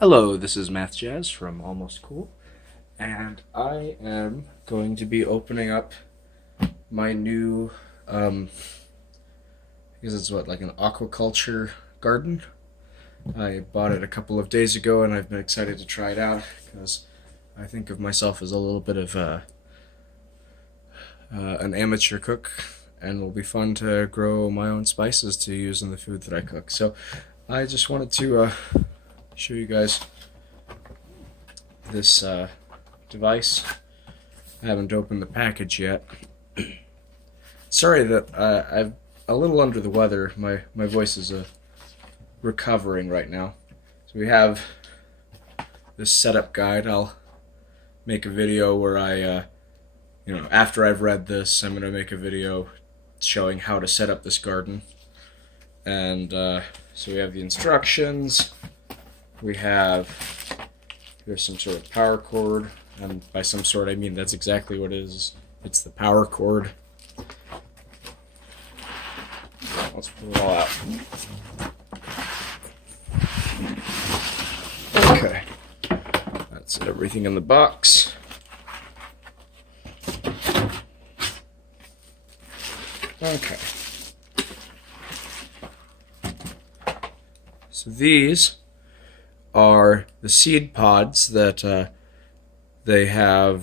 Hello, this is mathjazz from Almost Cool, and I am going to be opening up my new, I guess it's like an aquaculture garden. I bought it a couple of days ago, and I've been excited to try it out because I think of myself as a little bit of an amateur cook, and it'll be fun to grow my own spices to use in the food that I cook. So I just wanted to show you guys this device. I haven't opened the package yet. Sorry that I'm a little under the weather. My voice is recovering right now. So we have this setup guide. I'll make a video where I, after I've read this, I'm going to make a video showing how to set up this garden. And so we have the instructions. We have, here's some sort of power cord, and by some sort I mean that's exactly what it is. It's the power cord. Let's pull it all out. Okay, that's everything in the box. Okay. So these are the seed pods that they have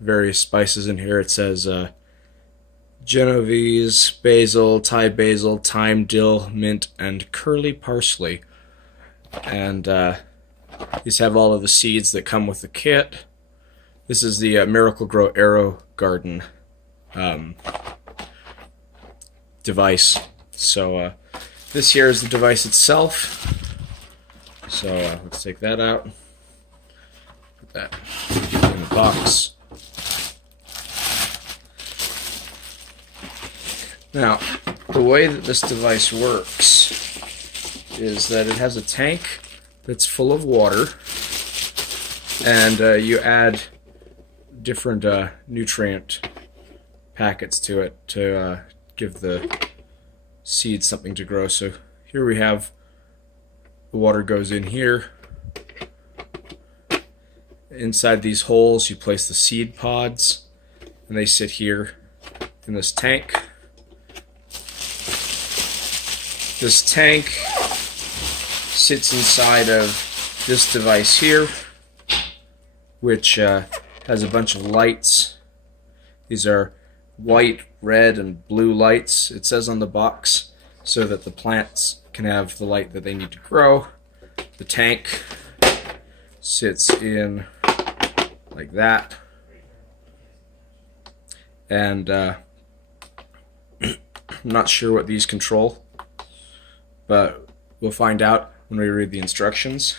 various spices in here. It says Genovese, basil, Thai basil, thyme, dill, mint, and curly parsley. And these have all of the seeds that come with the kit. This is the Miracle-Gro AeroGarden device. So this here is the device itself. So let's take that out, put that in the box. Now, the way that this device works is that it has a tank that's full of water, and you add different nutrient packets to it to give the seeds something to grow. So here we have the water goes in here. Inside these holes you place the seed pods, and they sit here in this tank. This tank sits inside of this device here, which has a bunch of lights. These are white, red, and blue lights, it says on the box, so that the plants can have the light that they need to grow. The tank sits in like that, and I'm not sure what these control, but we'll find out when we read the instructions.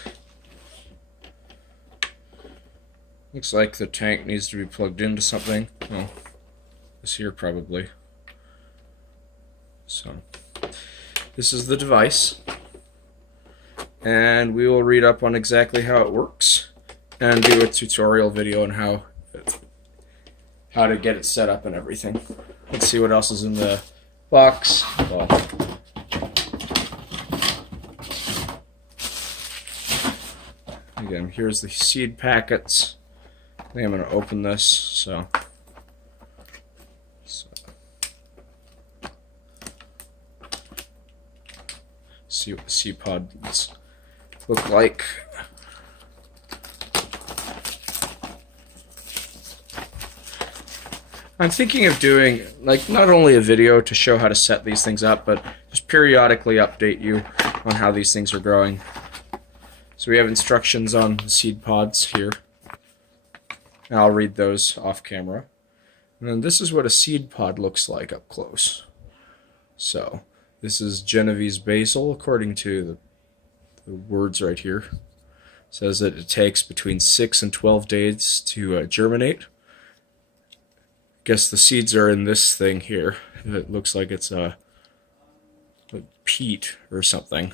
Looks like the tank needs to be plugged into something. Well, this here probably. So this is the device, and we will read up on exactly how it works and do a tutorial video on how to get it set up and everything. Let's see what else is in the box. Well, again, here's the seed packets. I think I'm going to open this. So see what the seed pods look like. I'm thinking of doing not only a video to show how to set these things up, but just periodically update you on how these things are growing. So we have instructions on the seed pods here, and I'll read those off camera. And then this is what a seed pod looks like up close. So this is Genovese basil, according to the words right here. It says that it takes between 6 and 12 days to germinate. I guess the seeds are in this thing here. It looks like it's a peat or something.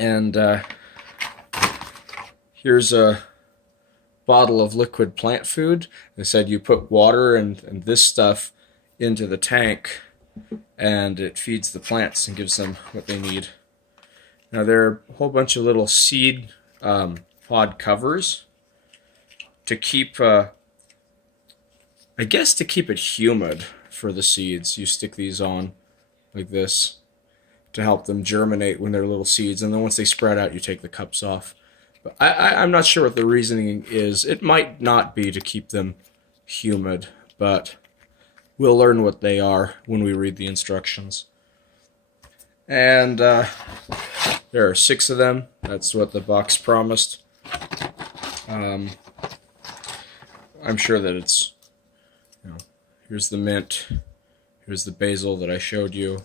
And here's a bottle of liquid plant food. They said you put water and this stuff into the tank, and it feeds the plants and gives them what they need. Now there are a whole bunch of little seed pod covers to keep, I guess to keep it humid for the seeds. You stick these on like this to help them germinate when they're little seeds, and then once they spread out, you take the cups off. But I'm not sure what the reasoning is. It might not be to keep them humid, but we'll learn what they are when we read the instructions. And there are 6 of them. That's what the box promised. I'm sure that it's, here's the mint, here's the basil that I showed you,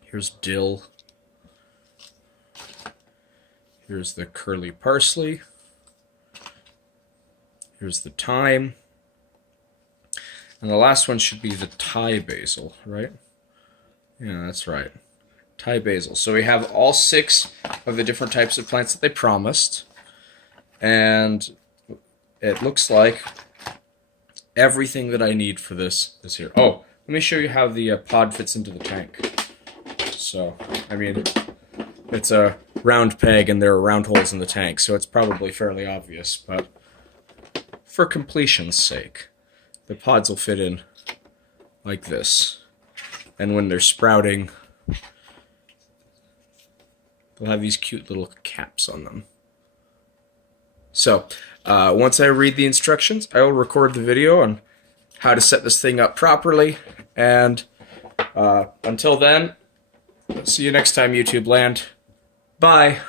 here's dill, here's the curly parsley, here's the thyme, and the last one should be the Thai basil, right? Yeah, that's right. Thai basil. So we have all 6 of the different types of plants that they promised, and it looks like everything that I need for this is here. Oh, let me show you how the pod fits into the tank. So, I mean, it's a round peg and there are round holes in the tank, so it's probably fairly obvious, but for completion's sake, the pods will fit in like this. And when they're sprouting, they'll have these cute little caps on them. So, once I read the instructions, I will record the video on how to set this thing up properly. And until then, see you next time, YouTube land. Bye.